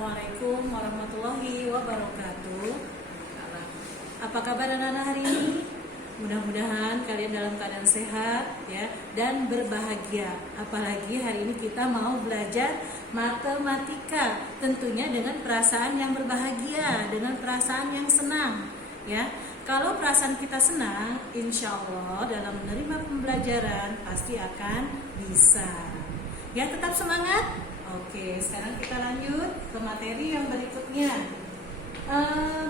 Assalamualaikum warahmatullahi wabarakatuh. Apa kabar anak-anak hari ini? Mudah-mudahan kalian dalam keadaan sehat ya dan berbahagia. Apalagi hari ini kita mau belajar matematika, tentunya dengan perasaan yang berbahagia, dengan perasaan yang senang ya. Kalau perasaan kita senang, insya Allah dalam menerima pembelajaran pasti akan bisa. Ya, tetap semangat. Oke, sekarang kita lanjut ke materi yang berikutnya.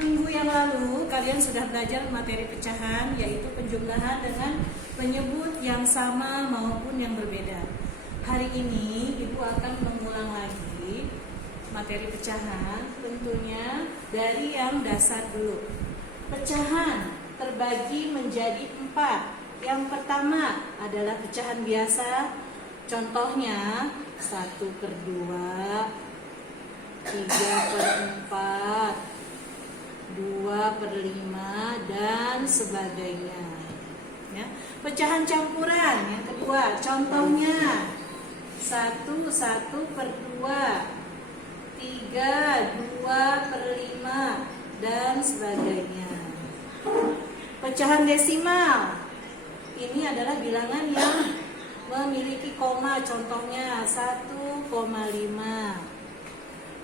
Minggu yang lalu kalian sudah belajar materi pecahan, yaitu penjumlahan dengan penyebut yang sama maupun yang berbeda. Hari ini Ibu akan mengulang lagi materi pecahan, tentunya dari yang dasar dulu. Pecahan terbagi menjadi 4. Yang pertama adalah pecahan biasa. Contohnya 1/2, 3/4, 2/5 dan sebagainya ya. Pecahan campuran yang kedua, contohnya 1/2, 3, 2/5 dan sebagainya. Pecahan desimal ini adalah bilangan yang memiliki koma, contohnya 1,5,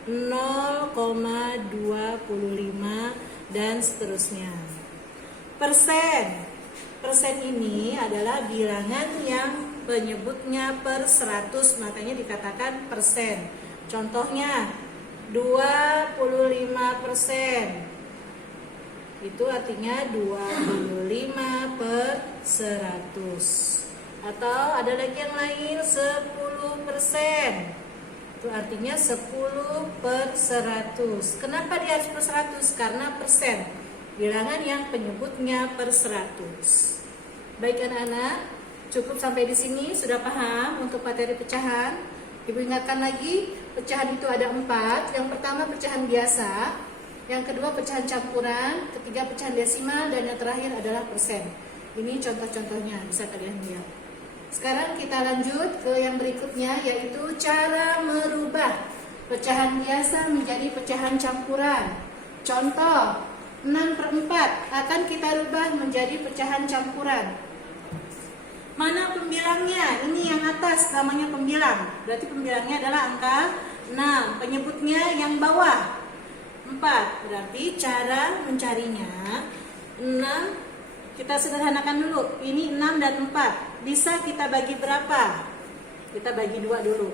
0,25 dan seterusnya. Persen ini adalah bilangan yang penyebutnya per 100, makanya dikatakan persen. Contohnya 25%, itu artinya 25/100. Atau ada lagi yang lain 10%, itu artinya 10/100. Kenapa dia harus per 100? Karena persen, bilangan yang penyebutnya per 100. Baik anak-anak, cukup sampai di sini. Sudah paham untuk materi pecahan? Ibu ingatkan lagi, pecahan itu ada 4. Yang pertama pecahan biasa, yang kedua pecahan campuran, ketiga pecahan desimal, dan yang terakhir adalah persen. Ini contoh-contohnya, bisa kalian lihat. Sekarang kita lanjut ke yang berikutnya, yaitu cara merubah pecahan biasa menjadi pecahan campuran. Contoh 6/4 akan kita rubah menjadi pecahan campuran. Mana pembilangnya? Ini yang atas namanya pembilang. Berarti pembilangnya adalah angka 6. Penyebutnya yang bawah 4. Berarti cara mencarinya 6. Kita sederhanakan dulu. Ini 6 dan 4. Bisa kita bagi berapa? Kita bagi 2 dulu.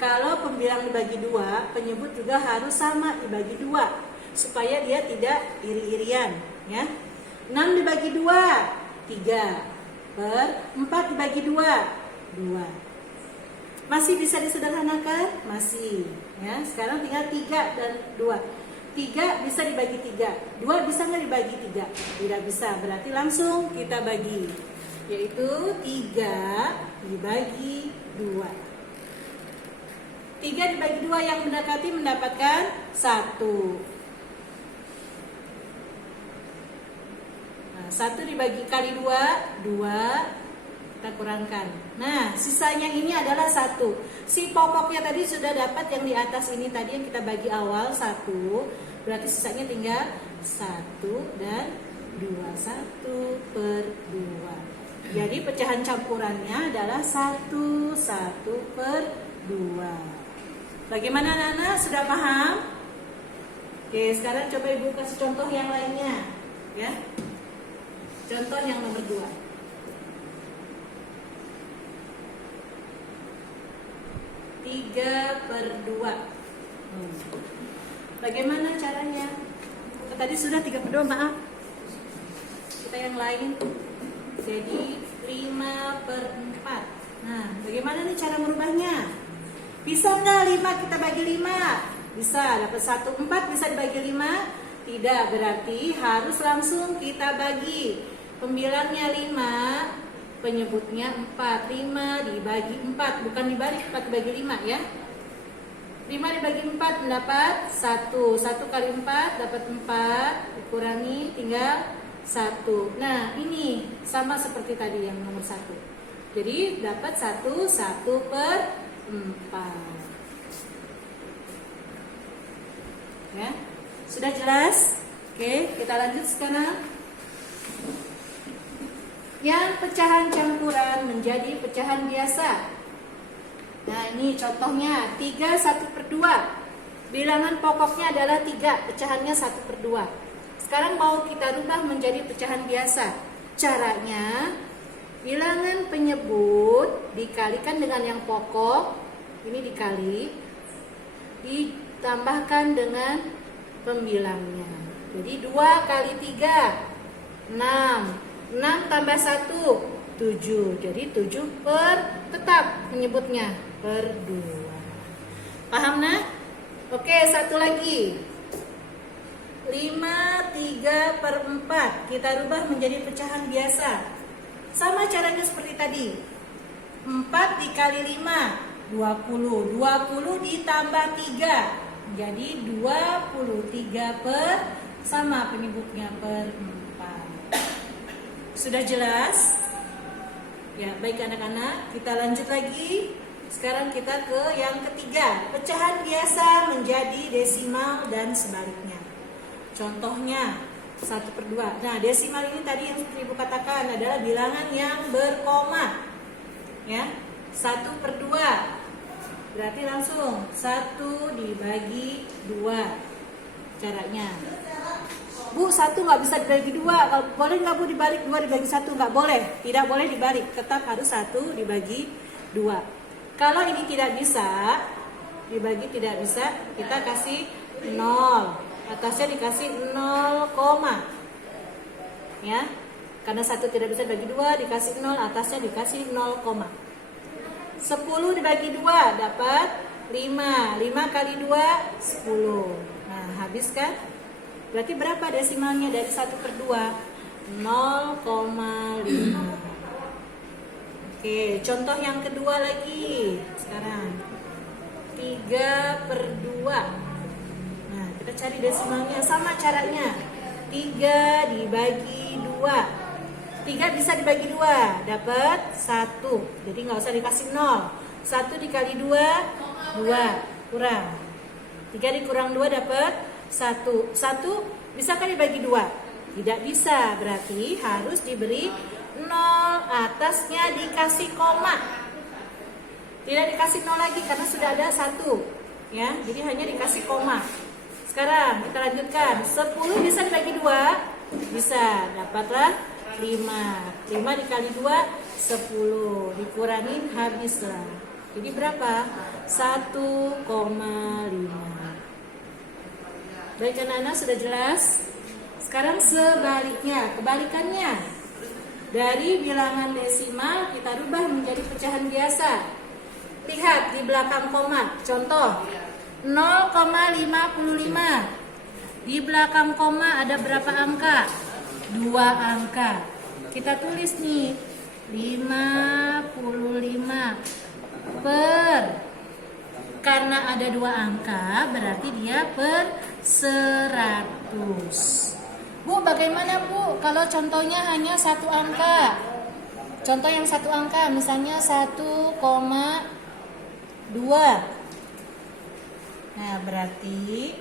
Kalau pembilang dibagi 2, penyebut juga harus sama dibagi 2, supaya dia tidak iri-irian ya. 6 dibagi 2, 3. 4 dibagi 2, 2. Masih bisa disederhanakan? Masih ya. Sekarang tinggal 3 dan 2. 3 bisa dibagi 3, 2 bisa nggak dibagi 3? Tidak bisa, berarti langsung kita bagi, yaitu 3 dibagi 2. 3 dibagi 2 yang mendekati mendapatkan 1. Nah, 1 dibagi kali 2, 2. Kita kurangkan. Nah, sisanya ini adalah 1. Si pokoknya tadi sudah dapat yang di atas ini tadi yang kita bagi awal 1. Berarti sisanya tinggal 1 dan 2. 1/2. Jadi pecahan campurannya adalah 1/2. Bagaimana anak-anak? Sudah paham? Oke, sekarang coba Ibu kasih contoh yang lainnya ya. Contoh yang nomor 2. 3/2. Bagaimana caranya? Tadi sudah 3/2, maaf. Kita yang lain. Jadi 5/4. Nah, bagaimana nih cara merubahnya? Bisa nggak 5 kita bagi 5? Bisa, dapat 1/4 bisa dibagi 5? Tidak, berarti harus langsung kita bagi. Pembilangnya 5. Penyebutnya 4. 5 dibagi 4, bukan dibalik 4 dibagi 5 ya. 5 dibagi 4 mendapat 1. 1 kali 4 dapat 4. Dikurangi tinggal 1. Nah, ini sama seperti tadi yang nomor 1. Jadi dapat 1/4. Ya, sudah jelas? Oke, kita lanjut sekarang. Yang pecahan campuran menjadi pecahan biasa. Nah, ini contohnya 3 1/2. Bilangan pokoknya adalah 3, pecahannya 1/2. Sekarang mau kita rubah menjadi pecahan biasa. Caranya, bilangan penyebut dikalikan dengan yang pokok, ini dikali, ditambahkan dengan pembilangnya. Jadi 2 kali 3, 6. 6 tambah 1, 7. Jadi 7 per, tetap menyebutnya, per 2. Paham nak? Oke, satu lagi. 5 3/4 kita rubah menjadi pecahan biasa. Sama caranya seperti tadi. 4 dikali 5, 20. 20 ditambah 3, jadi 23 per, sama penyebutnya, per 4. Sudah jelas? Ya, baik anak-anak, kita lanjut lagi. Sekarang kita ke yang ketiga, pecahan biasa menjadi desimal dan sebaliknya. Contohnya 1/2. Nah, desimal ini tadi yang seperti Ibu katakan adalah bilangan yang berkoma. Ya, 1/2. Berarti langsung 1 dibagi 2. Caranya, Bu, 1 nggak bisa dibagi 2. Kalau boleh nggak Bu dibalik 2 dibagi 1? Nggak boleh. Tidak boleh dibalik. Tetap harus 1 dibagi 2. Kalau ini tidak bisa, dibagi tidak bisa, kita kasih 0. Atasnya dikasih 0, ya. Karena 1 tidak bisa dibagi 2, dikasih 0, atasnya dikasih 0, 10 dibagi 2 dapat 5. 5 kali 2, 10. Nah, habis kan? Berarti berapa desimalnya dari 1/2? 0,5. Oke, contoh yang kedua lagi. Sekarang 3/2. Nah, kita cari desimalnya. Sama caranya, 3 dibagi 2. 3 bisa dibagi 2, dapat 1. Jadi nggak usah dikasih 0. 1 dikali 2, 2. Kurang 3 dikurang 2 dapat 1. 1 bisa kan dibagi 2? Tidak bisa, berarti harus diberi 0, atasnya dikasih koma. Tidak dikasih 0 lagi karena sudah ada 1. Ya, jadi hanya dikasih koma. Sekarang kita lanjutkan. 10 bisa dibagi 2? Bisa, dapatlah 5. 5 dikali 2, 10. Dikurangin habislah. Jadi berapa? 1,5. Baik anak-anak, sudah jelas? Sekarang sebaliknya, kebalikannya. Dari bilangan desimal kita rubah menjadi pecahan biasa. Lihat di belakang koma. Contoh 0,55. Di belakang koma ada berapa angka? 2 angka. Kita tulis nih 55 per, karena ada 2 angka berarti dia per 100. Bu, bagaimana Bu kalau contohnya hanya 1 angka? Contoh yang 1 angka, misalnya 1,2. Nah, berarti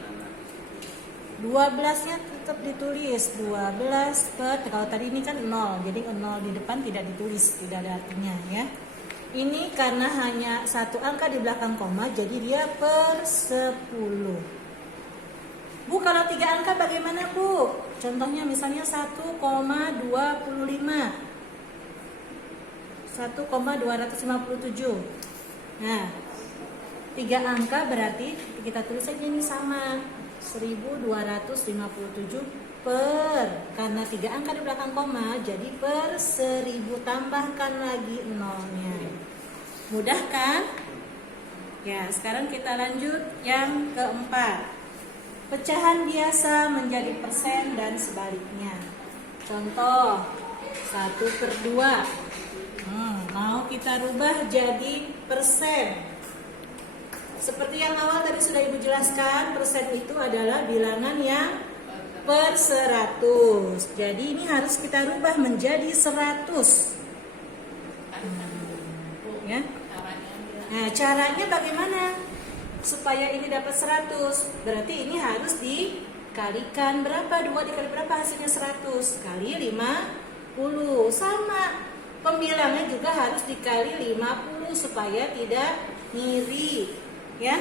12-nya tetap ditulis 12 per, kalau tadi ini kan 0, jadi 0 di depan tidak ditulis, tidak ada artinya ya. Ini karena hanya 1 angka di belakang koma, jadi dia per 10. Bu, kalau 3 angka bagaimana Bu? Contohnya misalnya 1,257. 1,257. Nah, 3 angka berarti kita tulis saja ini sama 1257 per, karena 3 angka di belakang koma jadi per 1000, tambahkan lagi 0-nya. Mudah kan? Ya, sekarang kita lanjut yang keempat. Pecahan biasa menjadi persen dan sebaliknya. Contoh 1/2. Mau kita rubah jadi persen. Seperti yang awal tadi sudah Ibu jelaskan, persen itu adalah bilangan yang per 100. Jadi ini harus kita rubah menjadi 100. Ya. Nah, caranya bagaimana? supaya ini dapat 100. Berarti ini harus dikalikan berapa? 2 dikali berapa hasilnya? 100 kali 50. Sama. Pembilangnya juga harus dikali 50 supaya tidak ngiri. Ya.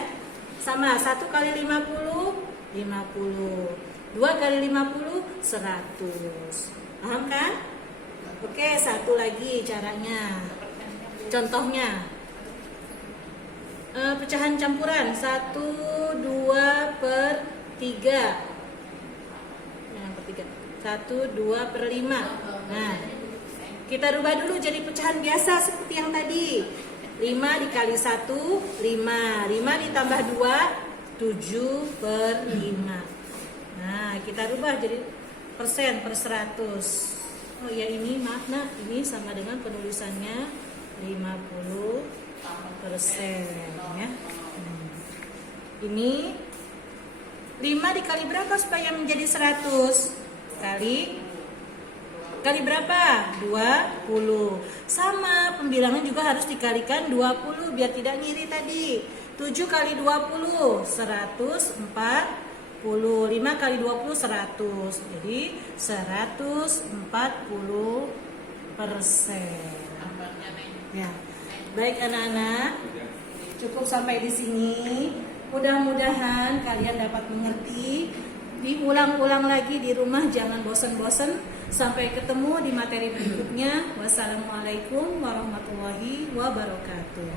Sama, 1 kali 50, 50. 2 kali 50, 100. Paham kan? Oke, satu lagi caranya. Contohnya. Pecahan campuran 1, 2 per 3. Nah, per 3. 1, 2 per 5. Nah, kita rubah dulu jadi pecahan biasa seperti yang tadi. 5 dikali 1, 5. 5 ditambah 2, 7 per 5. Nah, kita rubah jadi persen per 100. Oh ya, ini maaf nak, ini sama dengan penulisannya 50% ya. Ini 5 dikali berapa supaya menjadi 100? Kali berapa? 20. Sama, pembilangan juga harus dikalikan 20 biar tidak ngiri tadi. 7 kali 20, 140. 5 kali 20, 100. Jadi 140%. Ya. Baik anak-anak, cukup sampai di sini. Mudah-mudahan kalian dapat mengerti. Diulang-ulang lagi di rumah, jangan bosan-bosan. Sampai ketemu di materi berikutnya. Wassalamualaikum warahmatullahi wabarakatuh.